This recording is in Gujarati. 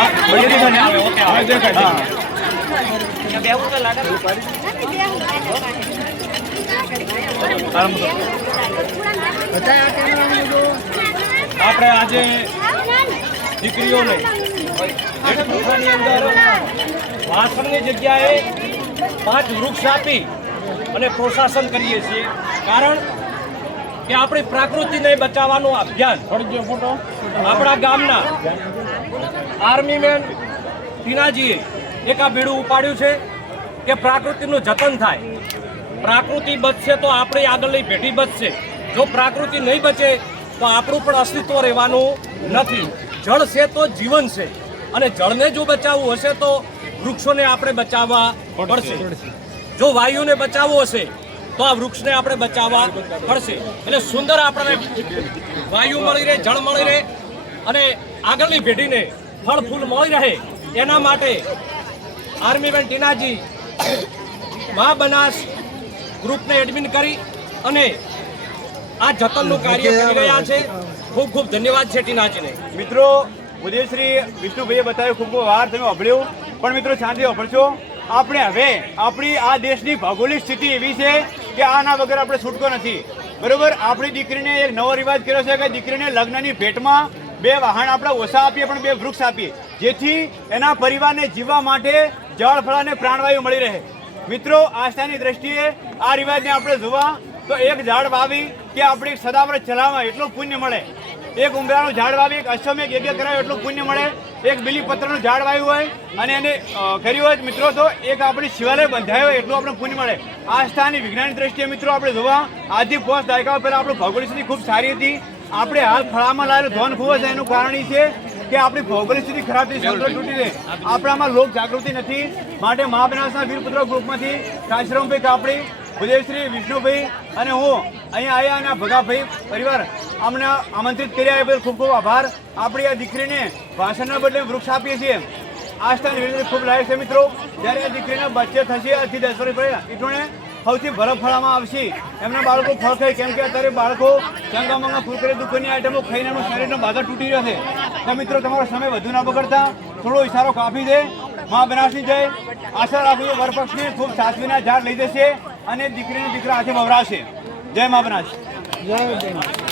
આપણે આજે દીકરીઓને ગુફાની અંદર વાસણની જગ્યાએ 5 વૃક્ષ આપી અને પ્રોત્સાહન કરીએ છીએ, કારણ કે આપણી પ્રકૃતિને બચાવવાનું અભિયાન આપણા ગામના આર્મીમેન ટીનાજીએ એક આ બીડું ઉપાડ્યું છે કે પ્રકૃતિનું જતન થાય. પ્રકૃતિ બચશે તો આપણી આગળની પેઢી બચશે. જો પ્રકૃતિ નહીં બચે તો આપણું પણ અસ્તિત્વ રહેવાનું નથી. જળ છે તો જીવન છે, અને જળને જો બચાવવું હશે તો વૃક્ષોને આપણે બચાવવા પડશે. જો વાયુને બચાવવું હશે તો આ વૃક્ષને આપણે બચાવવા પડશે. એટલે સુંદર આપણને વાયુ મળી રહે, જળ મળી રહે અને આગળની પેઢીને ફળ ફૂલ મળી રહે, એના માટે આર્મીમેન ટીનાજી મા બનાસ ગ્રુપને એડમિન કરી અને આ જતનનું કાર્ય કરી રહ્યા છે. ખૂબ ખૂબ ધન્યવાદ છે ટીનાજીને. મિત્રો, ઉદયશ્રી વિષ્ણુભાઈએ બતાવ્યું, ખૂબ ખૂબ આભાર, તમે સાંભળ્યું. પણ મિત્રો શાંતિ સાંભળશો. આપણે હવે આપણી આ દેશની ભૌગોલિક સ્થિતિ એવી છે કે આના વગર આપણે છૂટકો નથી. બરોબર, આપણી દીકરીને એક નવો રિવાજ કર્યો છે કે દીકરીને લગ્નની ભેટમાં 2 વાહન આપણે ઓછા આપીએ પણ 2 વૃક્ષ આપીએ, જેથી એના પરિવારને જીવવા માટે જળ, ફળ અને પ્રાણવાયુ મળી રહે. મિત્રો, આસ્થાની દ્રષ્ટિએ આ રિવાજને આપણે જોવા તો એક ઝાડ વાવી કે આપણે સદાવ્રત ચલાવવા એટલું પુણ્ય મળે. એક ઉંબરાનું ઝાડ વાવી, એક અશ્વમેઘ યજ્ઞ કરાવે એટલું પુણ્ય મળે. એક બીલીપત્રનું ઝાડ વાવ્યું હોય અને એને કર્યું હોય મિત્રો તો એક આપણી શિવાલય બંધાયો હોય એટલું આપણે પુણ્ય મળે. આસ્થાની વિજ્ઞાનની દ્રષ્ટિએ મિત્રો આપણે જોવા આજથી 5 દાયકાઓ પહેલાં આપણું ભૌગોલિક સ્થિતિ ખૂબ સારી હતી. આપણે હાલ ફળામાં લાવેલું ધોન ખૂબ છે. એનું કારણ એ છે કે આપણી ભૌગોલિક સ્થિતિ ખરાબ થઈ, સમુદ્ર તૂટી છે, આપણામાં લોક જાગૃતિ નથી. માટે મા બનાસના વીરપુત્ર ગ્રુપમાંથી કાંચરામભાઈ કાપડી, ઉદયશ્રી વિષ્ણુભાઈ અને હું અહીંયા આવ્યા અને ભગાભાઈ પરિવાર અમને આમંત્રિત કર્યા એ બદલ ખૂબ ખૂબ આભાર. આપણી આ દીકરીને ભાષણના બદલે વૃક્ષ આપીએ છીએ. આસ્થાની વિનંતી ખૂબ લાગે છે મિત્રો. જ્યારે આ દીકરીને બચ્ચે થશે 8 થી 10 વર્ષ પડ્યા એટલોને સૌથી બરફ ફળામાં આવશે. એમના બાળકો ફળ ખાય, કેમ કે અત્યારે બાળકો ચંગામંગા ફૂલકરી દુકાનની આઈટમો ખાઈને એમનું શરીરનો બાધા તૂટી રહ્યો છે. તો મિત્રો, તમારો સમય વધુ ના બગડતા થોડો ઇશારો કાપી દે. મા બનાસની જય. આશા રાખું છું વરપક્ષને ખૂબ સાસવીના ઝાડ લઈ જશે અને દીકરીને દીકરા હાથે વવરાવશે. જય મા બનાસ. જય.